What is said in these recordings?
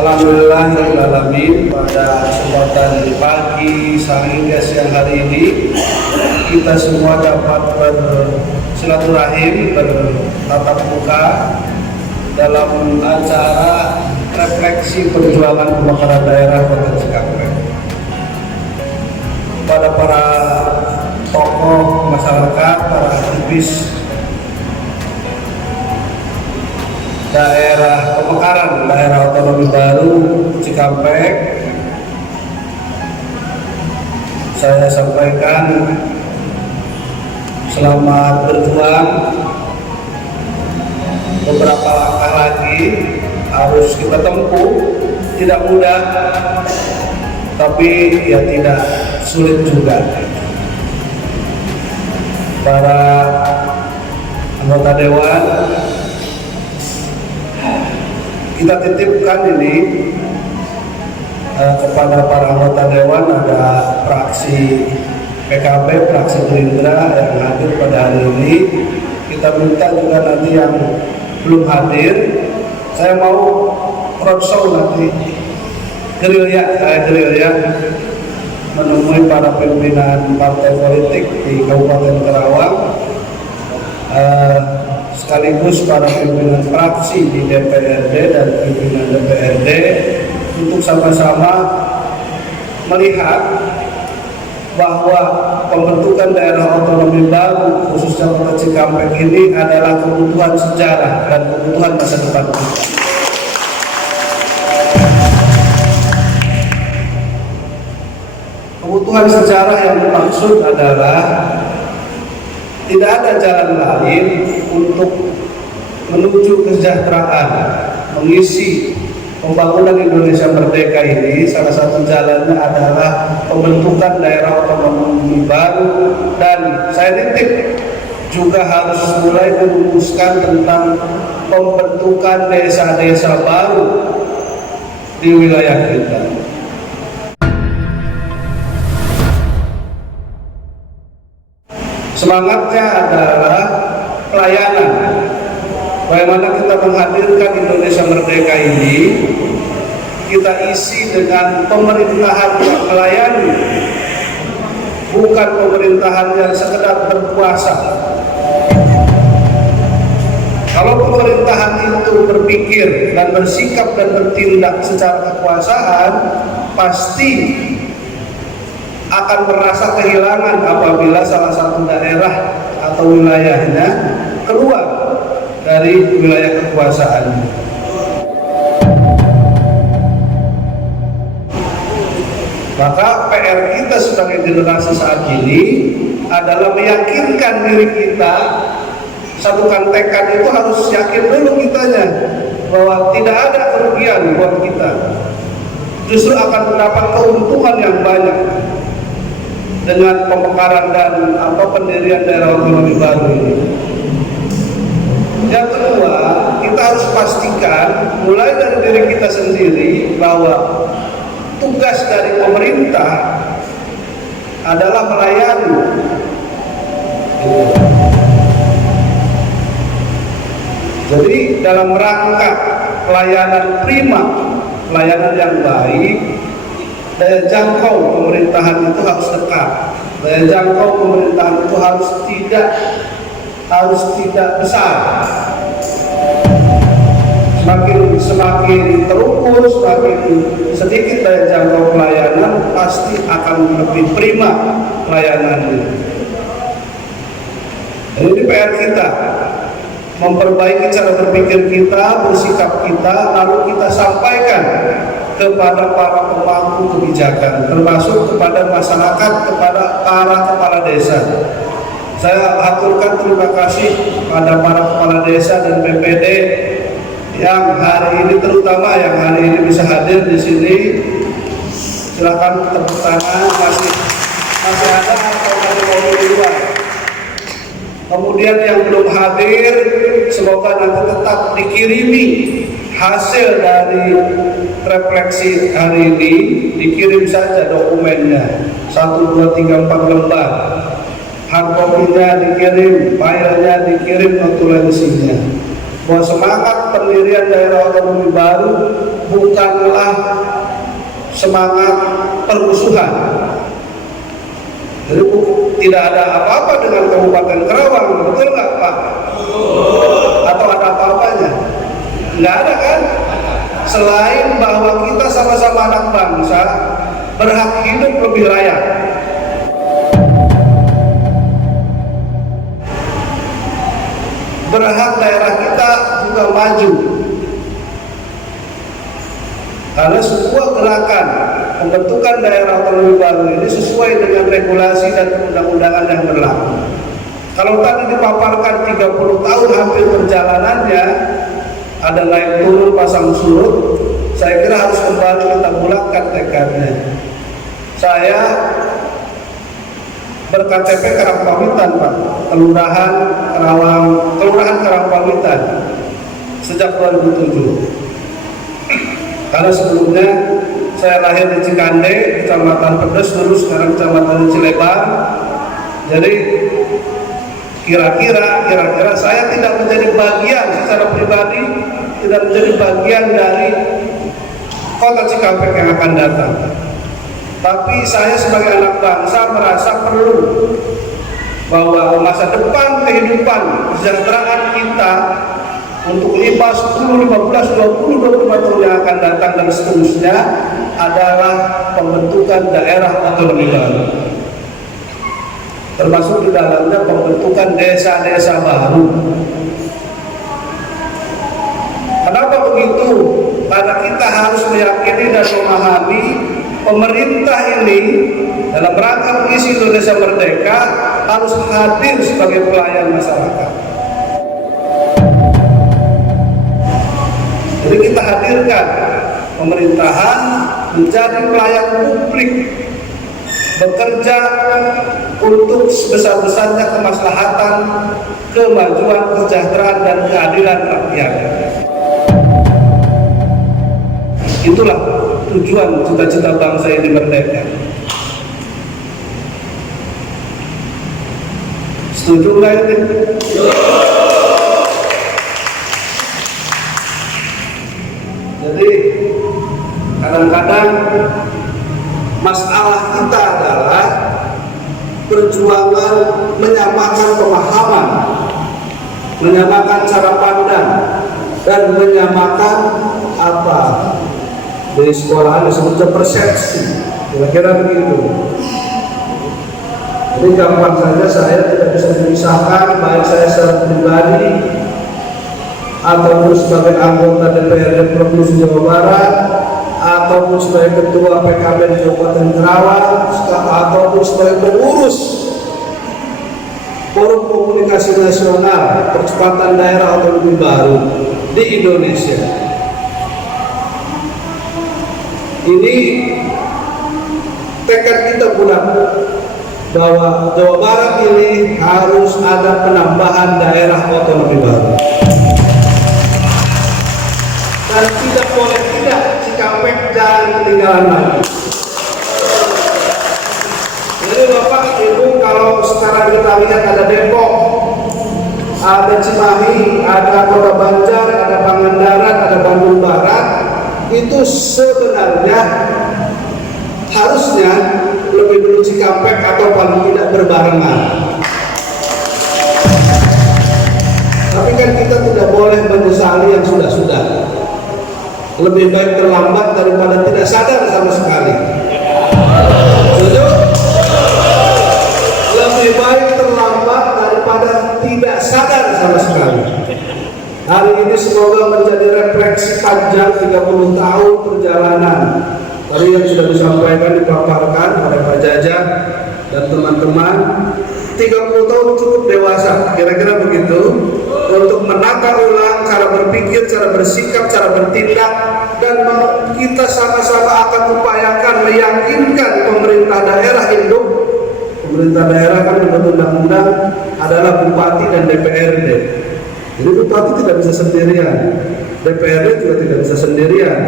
Alhamdulillahirrahmanirrahim. Pada kesempatan pagi, hingga siang hari ini kita semua dapat bersilaturahim, bertatap muka dalam acara refleksi perjuangan pemekaran daerah Kota Cikampek. Pada para tokoh masyarakat, para aktivis daerah pemekaran daerah otonomi baru Cikampek, saya sampaikan selamat berjuang. Beberapa langkah lagi harus kita tempuh, tidak mudah, tapi ya tidak sulit juga. Para anggota dewan, kita titipkan ini kepada para anggota dewan. Ada fraksi PKB, fraksi Gerindra yang hadir pada hari ini. Kita minta juga nanti yang belum hadir, saya mau roadshow nanti, gerilya menemui para pimpinan partai politik di Kabupaten Karawang, sekaligus para pimpinan fraksi di DPRD dan pimpinan DPRD untuk sama-sama melihat bahwa pembentukan daerah otonomi baru khususnya Kota Cikampek ini adalah kebutuhan sejarah dan kebutuhan masa depan kita. Kebutuhan sejarah yang dimaksud adalah tidak ada jalan lain untuk menuju kesejahteraan, mengisi pembangunan Indonesia merdeka ini. Salah satu jalannya adalah pembentukan daerah otonomi baru, dan saya titip juga harus mulai merumuskan tentang pembentukan desa-desa baru di wilayah kita. Semangatnya adalah pelayanan. Bagaimana kita menghadirkan Indonesia merdeka ini, kita isi dengan pemerintahan yang melayani, bukan pemerintahan yang sekedar berkuasa. Kalau pemerintahan itu berpikir dan bersikap dan bertindak secara kekuasaan, pasti akan merasa kehilangan apabila salah satu daerah atau wilayahnya keluar dari wilayah kekuasaan. Maka PR kita sebagai generasi saat ini adalah meyakinkan diri kita, satukan tekad itu harus yakin dulu kitanya bahwa tidak ada kerugian buat kita, justru akan mendapat keuntungan yang banyak dengan pemekaran dan pendirian daerah otonomi baru ini. Yang kedua, kita harus pastikan mulai dari diri kita sendiri bahwa tugas dari pemerintah adalah melayani. Jadi dalam rangka pelayanan prima, pelayanan yang baik, daya jangkau pemerintahan itu harus dekat. Daya jangkau pemerintahan itu harus tidak besar. Semakin terukur, semakin sedikit daya jangkau pelayanan, pasti akan lebih prima pelayanannya. Ini PR kita, memperbaiki cara berpikir kita, bersikap kita, lalu kita sampaikan kepada para pemangku kebijakan, termasuk kepada masyarakat, kepada para kepala desa. Saya aturkan terima kasih pada para kepala desa dan BPD yang hari ini, terutama yang hari ini bisa hadir di sini. Silakan tepuk tangan. Masih ada atau mau di luar? Kemudian yang belum hadir, semoga nanti tetap dikirimi hasil dari refleksi hari ini, dikirim saja dokumennya 1, 2, 3, 4 lembar. Hard copy-nya dikirim, filenya dikirim, notulensinya. Bahwa semangat pendirian daerah otonomi baru bukanlah semangat permusuhan. Jadi tidak ada apa-apa dengan Kabupaten Karawang, betul nggak Pak? Atau ada apa-apanya? Nggak ada kan? Selain bahwa kita sama-sama anak bangsa, berhak hidup lebih layak. Berhak daerah kita juga maju. Karena sebuah gerakan pembentukan daerah otonomi baru ini sesuai dengan regulasi dan undang-undangan yang berlaku. Kalau tadi dipaparkan 30 tahun hampir perjalanannya, ada naik turun pasang surut, saya kira harus kembali kita bulatkan tekadnya. Saya ber-KTP Karangpawitan Pak, Kelurahan Karangpawitan sejak 2007. Karena sebelumnya saya lahir di Cikande, Kecamatan Pedes, dulu sekarang Kecamatan Cilebar. Jadi kira-kira saya tidak menjadi bagian secara pribadi, tidak menjadi bagian dari Kota Cikampek yang akan datang. Tapi saya sebagai anak bangsa merasa perlu bahwa masa depan kehidupan kesejahteraan kita untuk 5, 10, 15, 20, 25 tahun yang akan datang dan seterusnya adalah pembentukan daerah otonomi baru. Termasuk di dalamnya pembentukan desa-desa baru. Kenapa begitu? Karena kita harus meyakini dan memahami pemerintah ini dalam rangka mengisi Indonesia Merdeka harus hadir sebagai pelayan masyarakat. Jadi kita hadirkan pemerintahan menjadi pelayan publik, bekerja untuk sebesar-besarnya kemaslahatan, kemajuan, kesejahteraan dan keadilan rakyat. Itulah tujuan cita-cita bangsa ini merdeka. Setuju nggak ini? Jadi kadang-kadang masalah kita adalah perjuangan menyamakan pemahaman, menyamakan cara pandang, dan menyamakan apa di sekolahan disebutnya persepsi, kira-kira begitu. Jadi gampang saja saya tidak bisa dipisahkan, baik saya secara pribadi ataupun sebagai anggota DPRD Provinsi Jawa Barat, ataupun sebagai ketua PKB di Kabupaten Karawang, ataupun sebagai pengurus Forum Komunikasi Nasional Percepatan Daerah Otonomi Baru di Indonesia. Ini tekad kita bulat bahwa Jawa Barat ini harus ada penambahan daerah otonomi baru. Dan tidak boleh tidak, Cikampek jangan ketinggalan lagi. Jadi Bapak Ibu, kalau sekarang kita lihat ada Depok, ada Cimahi, ada Kota Banjar, ada Pangandaran, ada Bandung Barat, itu sebenarnya harusnya lebih dulu Cikampek atau paling tidak berbarengan. Tapi kan kita tidak boleh menyesali yang sudah-sudah. Lebih baik terlambat daripada tidak sadar sama sekali. Setuju? Lebih baik terlambat daripada tidak sadar sama sekali. Hari ini semoga menjadi refleksi panjang 30 tahun perjalanan. Tadi yang sudah disampaikan, dipaparkan oleh Pak Jajah dan teman-teman, 30 tahun cukup dewasa, kira-kira begitu, untuk menata ulang cara berpikir, cara bersikap, cara bertindak, dan kita sama-sama akan upayakan meyakinkan pemerintah daerah induk. Pemerintah daerah kan menurut undang-undang adalah bupati dan DPRD. Jadi bupati tidak bisa sendirian, DPRD juga tidak bisa sendirian.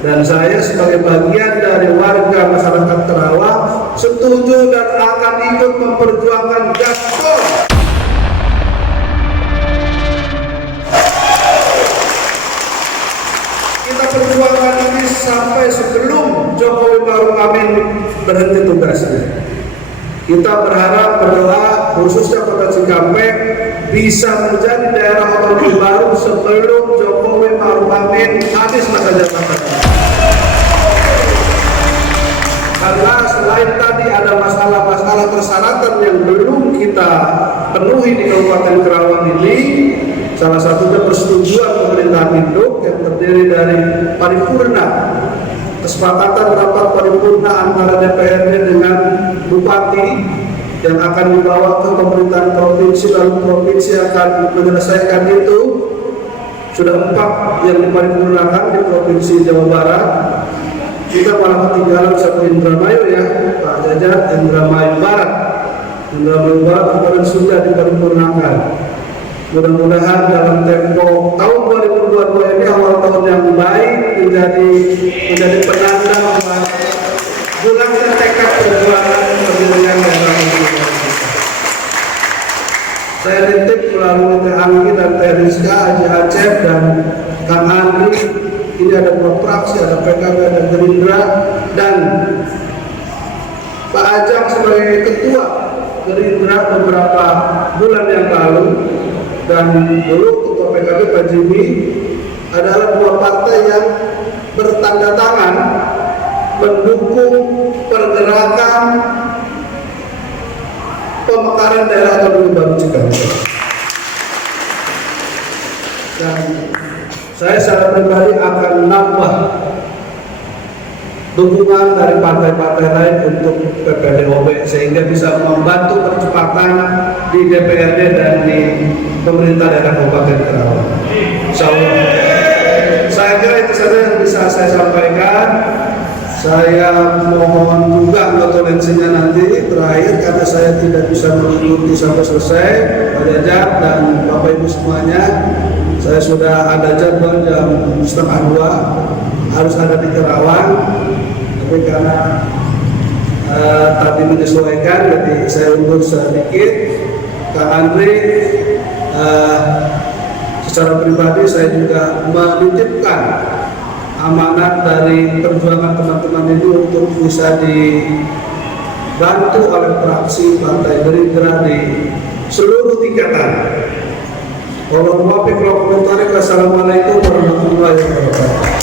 Dan saya sebagai bagian dari warga masyarakat Karawang setuju dan akan ikut memperjuangkan gaspol. Kita perjuangan ini sampai sebelum Jokowi Maruf Amin berhenti tugasnya. Kita berharap, berdoa khususnya Kota Cikampek bisa menjadi daerah otonomi baru sebelum Jokowi Maruf Amin habis masa jabatannya. Karena selain tadi ada masalah-masalah persyaratan yang belum kita penuhi di Kabupaten Karawang ini, salah satunya persetujuan pemerintahan induk yang terdiri dari paripurna, kesepakatan rapat paripurna antara DPRD dengan Bupati yang akan dibawa ke pemerintahan provinsi, lalu provinsi akan menyelesaikan itu. Sudah 4 yang diparipurnakan di Provinsi Jawa Barat. Kita malah ketinggalan satu Indramayu ya, Pak Jajat, Indramayu Barat. Indramayu Barat kemarin sudah diparipurnakan. Mudah-mudahan dalam tempo tahun 2022 ini awal tahun yang baik menjadi penanda bulannya tekad perjuangan pemilihan daerah kita. Saya titip melalui Teh Anggi dan Teh Rizka, Haji Acep dan Kang Andri. Ini ada 2 fraksi, ada PKB, ada Gerindra, dan Pak Ajang sebagai ketua Gerindra beberapa bulan yang lalu, dan dulu ketua PKB Pak Jimmy, adalah 2 partai yang bertanda tangan mendukung pergerakan pemekaran daerah otonomi baru Cikampek. Dan saya secara pribadi akan menambah dukungan dari partai-partai lain untuk PPDOB sehingga bisa membantu percepatan di DPRD dan di pemerintah daerah Kabupaten Karawang. Insyaallah. Saya kira itu saja yang bisa saya sampaikan. Saya mohon juga toleransinya nanti terakhir karena saya tidak bisa mengikuti sampai selesai. Pak Jajak dan Bapak Ibu semuanya, saya sudah ada jadwal jam 1:30 harus ada di Karawang, tapi karena tadi menyesuaikan jadi saya undur sedikit. Kak Andri, secara pribadi saya juga menitipkan amanat dari perjuangan teman-teman ini untuk bisa dibantu oleh fraksi Partai Gerindra di seluruh tingkatan. Wassalamualaikum warahmatullahi wabarakatuh.